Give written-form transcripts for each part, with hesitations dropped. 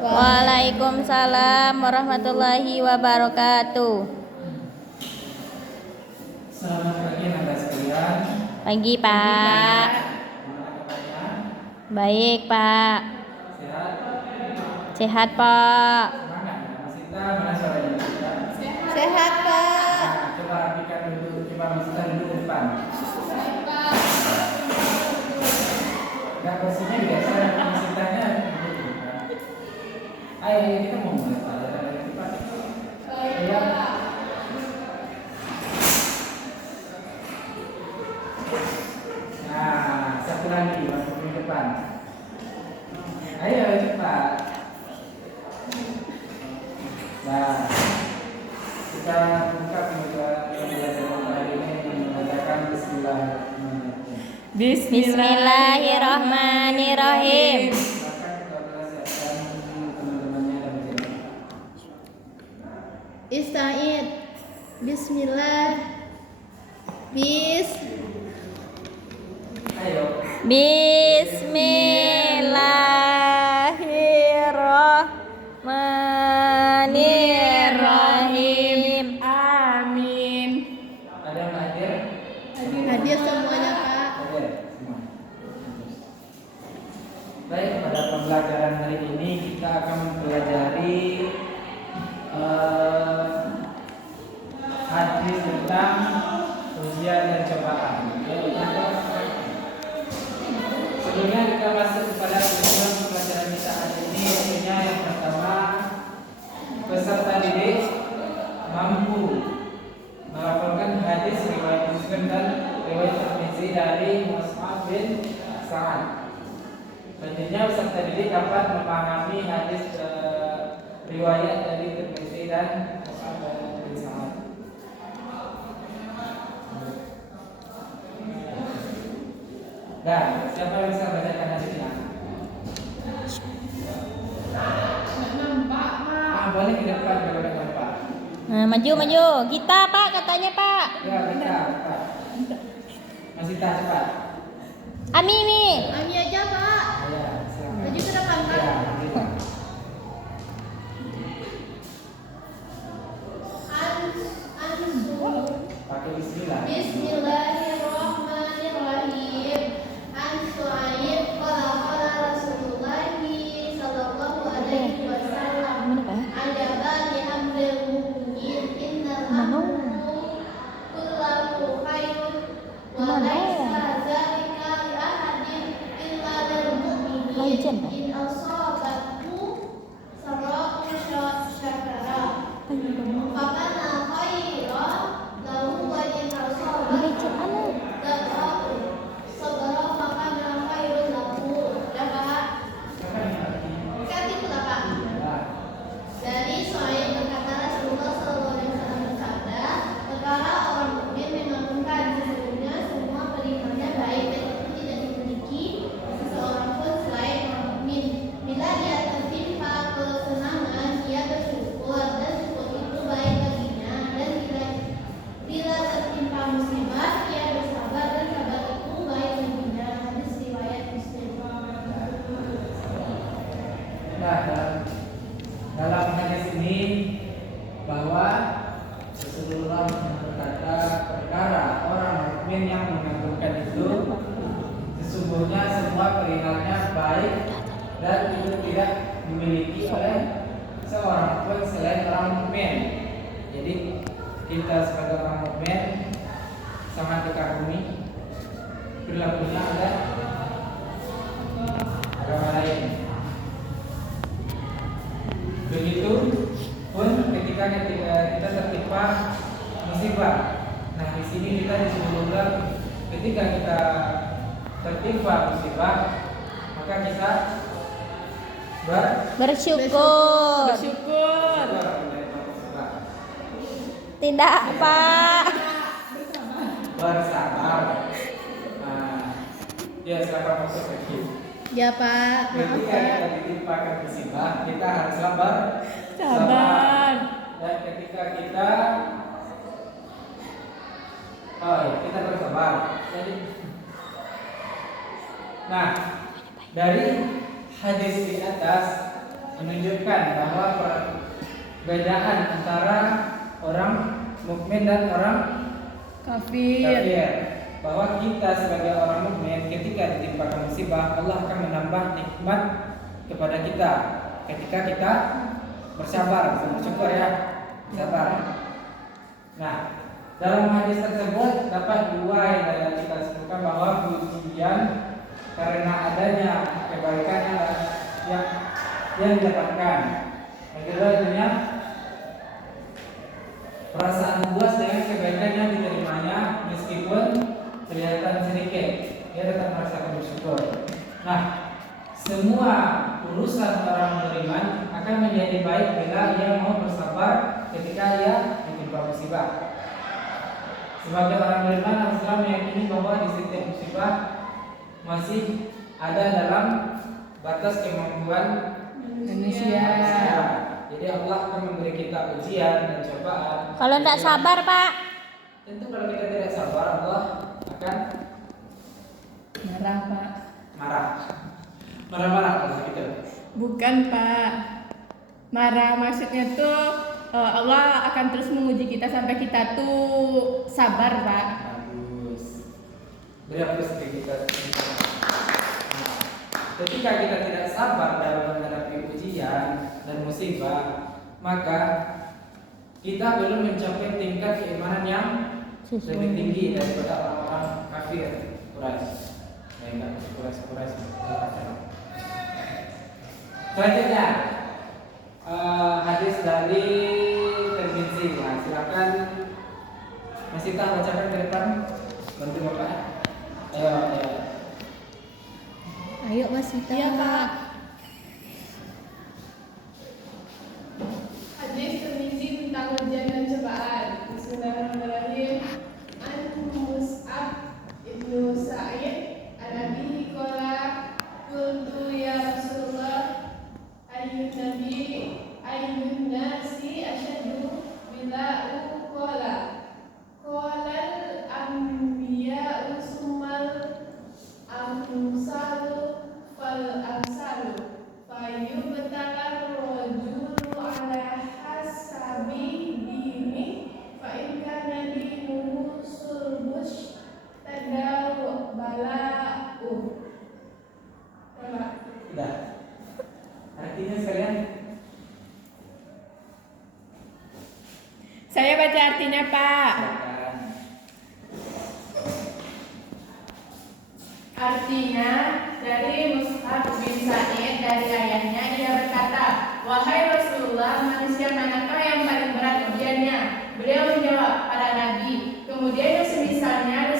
Waalaikumsalam warahmatullahi wabarakatuh. Selamat pagi anak sekalian. Pagi Pak. Baik Pak. Sehat? Sehat Pak. Semangat ya. Mas Ita, mana suaranya Mas Ita? Sehat Pak. Nah, coba rapikan dulu, coba Mas Ita duduk di depan. Enggak, posisinya biasa, Mas Itanya duduk di depan. Ayo, kita mau mulai pelajaran dari cepat. Iya. Nah, satu lagi masuk di depan. Ayo cepat. Nah, kita buka pembelajaran hari ini dengan membacakan Bismillahirrahmanirrahim. Bismillahirrahmanirrahim. Silakan kita siapkan teman-temannya dan menjadi. Ista'id. Bismillah. Ayo. Bismillahirrahmanirrahim. Amin. Ada yang hadir? Hadir semuanya, Pak. Hadir semua. Baik, pada pembelajaran hari ini kita akan mempelajari hadis tentang ujian dan cobaan. Sebelumnya kita masuk kepada tujuan pembelajaran kita hari ini, yaitu yang pertama, peserta didik mampu melafalkan hadis riwayat Muslim dan riwayat Tirmidzi dari Mus'ab bin Sa'ad. Selanjutnya peserta didik dapat memahami hadis riwayat dari Tirmidzi dan Mus'ab bin Sa'ad. Dan siapa yang bisa bacakan hadisnya? Boleh ke depan kalau ada nampak. Nah, maju. Kita Pak katanya Pak. Ya, kita cepat. Masih tak cepat. Ami nih. Ami aja, Pak. Ya, silakan. Maju ke depan, Pak. Ya, kita. Pakai bismillah. Bismillahirrahmanirrahim. An Su'aib qala Rasulullah sallallahu alaihi wasallam. Ajaba li amril mu'minin innal amru kullahu khairun wa laisa dzalika li ahadin illa lil mu'minin in asabathu sarra'u syakara fakana khairan lahu wa in asabathu darra'u sabara fakana khairun lahu. Ya Pak, kasih pula Pak. Dari Su'aib berkata Rasulullah SAW bersabda, perkara orang mukmin mengagumkan, sesungguhnya semua perimannya baik dan itu tidak dimiliki seseorang pun selain orang mukmin. Bila dia tertimpa kesenangan, dia bersyukur dan syukur itu baik baginya, dan bila tertimpa musibah, dia bersabar dan sabar itu baik baginya. Hadis riwayat Muslim. Nah, dalam hadis ini bahwa Rasulullah berkata perkara orang mukmin yang mengagumkan itu sesungguhnya semua peringatnya baik dan itu tidak dimiliki oleh seorang pun selain orang mukmin. Jadi kita sebagai orang mukmin sangat dikagumi perilakunya ada agama lain. Begitu pun ketika kita tertimpa musibah. Nah, di sini kita disuruh bilang ketika kita tertimpa musibah, maka kita Bersyukur. Tidak Pak. bersabar. Nah, ya silakan masuk lagi. Ya Pak, maaf Ketika Pak. kita ditimpakan musibah, kita harus sabar. Dan ketika kita kita bersabar. Jadi, nah, dari hadis di atas menunjukkan bahwa perbedaan antara orang mukmin dan orang Kafir. kafir. Bahwa kita sebagai orang mukmin ketika ditimpakan musibah, Allah akan menambah nikmat kepada kita ketika kita bersabar, bersyukur ya, sabar. Nah, dalam hadis tersebut dapat dua yang kita sebutkan bahwa pujian karena adanya kebaikan yang didapatkan. Yang kedua tentunya perasaan puas dengan kebaikan yang diterimanya meskipun kelihatan sedikit, dia tetap merasakan bersyukur. Nah, semua urusan orang beriman akan menjadi baik bila ia mau bersabar ketika ia ditimpa musibah. Sebagai orang beriman, Islam meyakini bahwa di setiap musibah masih ada dalam batas kemampuan Manusia. Jadi Allah akan memberi kita ujian dan cobaan. Kalau tidak sabar, Pak. Tentu kalau kita tidak sabar, Allah akan Marah, Pak. marah Allah gitu. Bukan, Pak. Marah maksudnya tuh Allah akan terus menguji kita sampai kita tuh sabar, Pak. Bagus. Beri apresiasi kita. Nah, ketika kita tidak sabar dalam menghadapi ujian dan musibah, maka kita belum mencapai tingkat keimanan yang lebih tinggi daripada orang-orang kafir Quraisy. Quraisy. Selanjutnya hadis dari Tirmidzi. Nah, silakan Mas Ita bacakan ke depan. Bantu Bapak. Ayo. Ayo Mas Vita. Iya, Pak. Hadis Tirmidzi tentang ujian dan cobaan. Bismillahirrahmanirrahim. An Mus'ab ibnu Sa'id an-Nabi qala qultu ya Rasulullah ayyun nasi asyaddu bila'u qala al-anbiya'u summal amsalu fal amsalu fayubtalar rajulu ala hasabi dini fa in kana dinuhu sulbush tadaw bala'u. Sudah. Artinya sekalian. Saya baca artinya, Pak. Silakan. Artinya dari Mus'ab bin Sa'id dari ayahnya, ia berkata, wahai Rasulullah, manusia manakah yang paling berat ujiannya? Beliau menjawab, para nabi. Kemudian yang semisalnya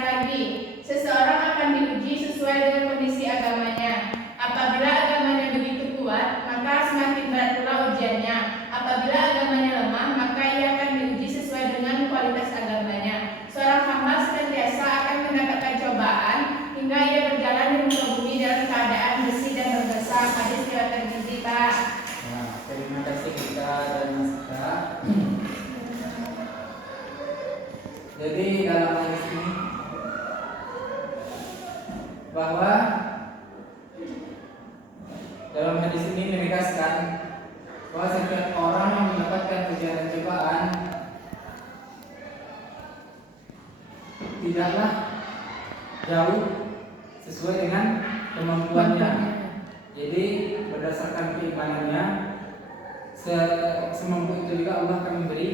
lagi. Seseorang akan diuji sesuai dengan kondisi agamanya. Apabila agamanya begitu kuat, maka semakin berat pula ujiannya. Apabila agamanya lemah, maka ia akan diuji sesuai dengan kualitas agamanya. Seorang hamba senantiasa akan mendapatkan cobaan hingga ia berjalan di muka bumi dalam keadaan bersih dan berdosa. Hadis riwayat Tirmidzi, Pak. Nah, terima kasih kita dan Mas Ita. Jadi dalam hadis ini bahwa dalam hadis ini menegaskan bahwa setiap orang yang mendapatkan ujian dan cobaan tidaklah jauh sesuai dengan kemampuannya. Jadi berdasarkan keimanannya semampu itu juga Allah akan memberi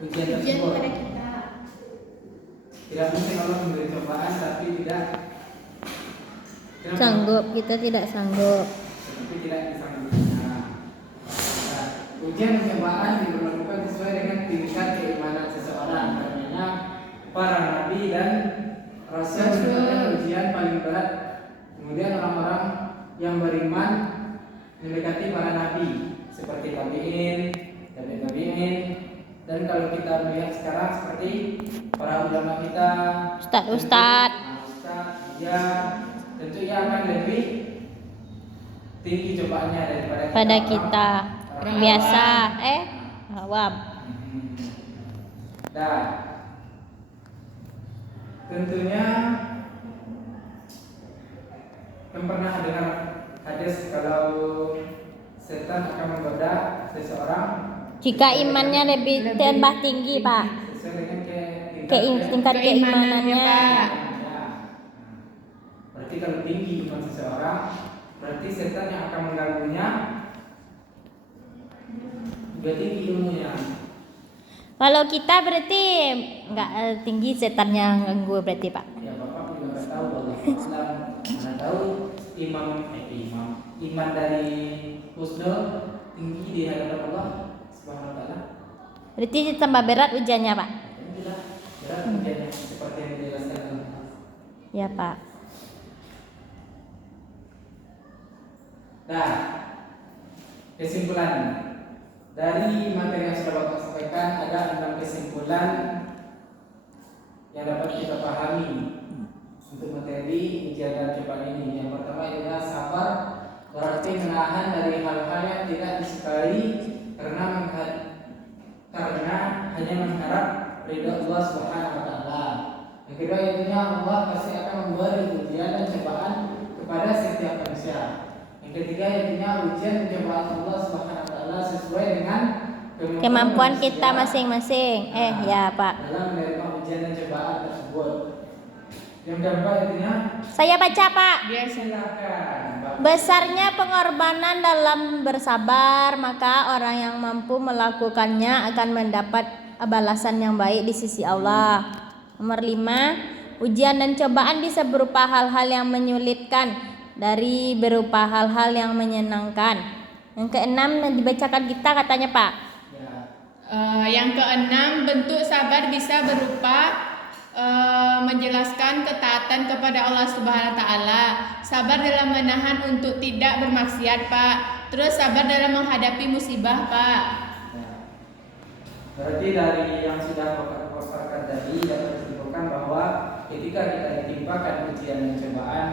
ujian tersebut. kepada kita. Tidak mungkin Allah memberi cobaan tapi tidak Sanggup, kita tidak sanggup. tapi tidak bisa memberinya. Nah, ujian dan cobaan diberlakukan sesuai dengan tingkat keimanan seseorang. Karenanya para nabi dan rasul mendapatkan ujian paling berat. Kemudian orang-orang yang beriman mendekati para nabi seperti tabi'in, dan kalau kita melihat sekarang seperti para ulama kita, Ustadz. ya tentu ia akan lebih tinggi cobaannya daripada Pada orang- kita orang biasa, awam. awam. Nah, tentunya yang pernah dengar hadis kalau setan akan menggoda seseorang Jika imannya lebih tambah tinggi, Pak. sesuai dengan Tingkat keimanannya. Pak. Berarti kalau tinggi iman seseorang, berarti setan yang akan mengganggunya juga tinggi ilmunya. Kalau kita berarti nggak tinggi setannya ganggu berarti, Pak. Ya Bapak juga nggak tahu bahwa Islam mana tahu iman dari husnul tinggi di hadapan Allah Subhanahu wa taala. Berarti tambah berat ujiannya, Pak. Itulah berat ujiannya seperti yang dijelaskan dalam hadis. Ya, Pak. Nah, kesimpulan dari materi yang sudah Bapak sampaikan ada 6 kesimpulan yang dapat kita pahami untuk materi ujian dan cobaan ini. Yang pertama adalah sabar, berarti menahan dari hal-hal yang tidak disukai karena hanya mengharap ridha Allah Subhanahu wa taala. Yang kedua intinya Allah pasti akan memberi ujian dan cobaan kepada setiap manusia. Yang ketiga intinya ujian dan cobaan Allah Subhanahu wa taala sesuai dengan Kemampuan kita masing-masing. Ya, Pak. dalam menerima ujian dan cobaan tersebut. Yang keempat intinya Saya baca, Pak. silakan Bapak. Besarnya pengorbanan dalam bersabar, maka orang yang mampu melakukannya akan mendapat balasan yang baik di sisi Allah. Nomor 5, ujian dan cobaan bisa berupa hal-hal yang menyulitkan dari berupa hal-hal yang menyenangkan. Yang keenam dibacakan kita katanya, Pak. Yang keenam, bentuk sabar bisa berupa menjelaskan ketaatan kepada Allah Subhanahu wa taala, sabar dalam menahan untuk tidak bermaksiat, Pak. Terus sabar dalam menghadapi musibah, Pak. Berarti dari yang sudah Bapak paparkan tadi dapat disimpulkan bahwa ketika kita ditimpakan ujian dan cobaan,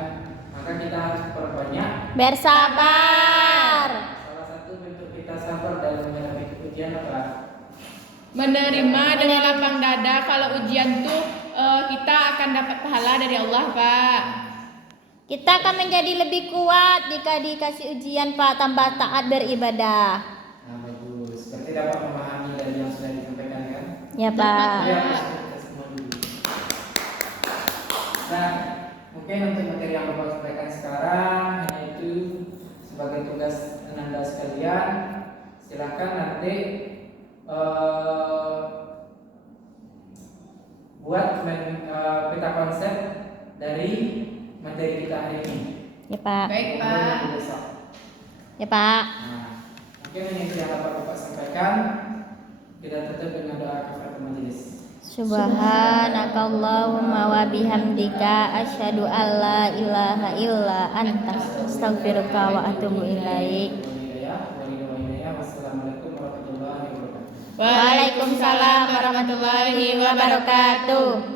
maka kita harus perbanyak Bersabar. Salah satu bentuk kita sabar dalam menghadapi ujian apa? Menerima dengan lapang dada. Kalau ujian tuh kita akan dapat pahala dari Allah, Pak. Kita akan menjadi lebih kuat jika dikasih ujian, Pak. Tambah taat beribadah. Nah, bagus. Berarti dapat memahami dari yang sudah disampaikan kan? Ya, Pak. Ya, kita semua dulu. Nah, mungkin untuk materi yang Bapak sampaikan sekarang hanya itu sebagai tugas Anda sekalian. Silakan nanti buat peta konsep dari materi kita hari ini. Ya, Pak. Baik, Pak. Ya, Pak. Nah, mungkin hanya itu yang dapat Bapak sampaikan. Kita tutup dengan doa kafaratul majelis. Subhanakallahumma wa bihamdika asyhadu an la ilaha illa anta astaghfiruka wa atubu ilaik. Wassalamualaikum warahmatullahi wabarakatuh. Waalaikumsalam warahmatullahi wabarakatuh.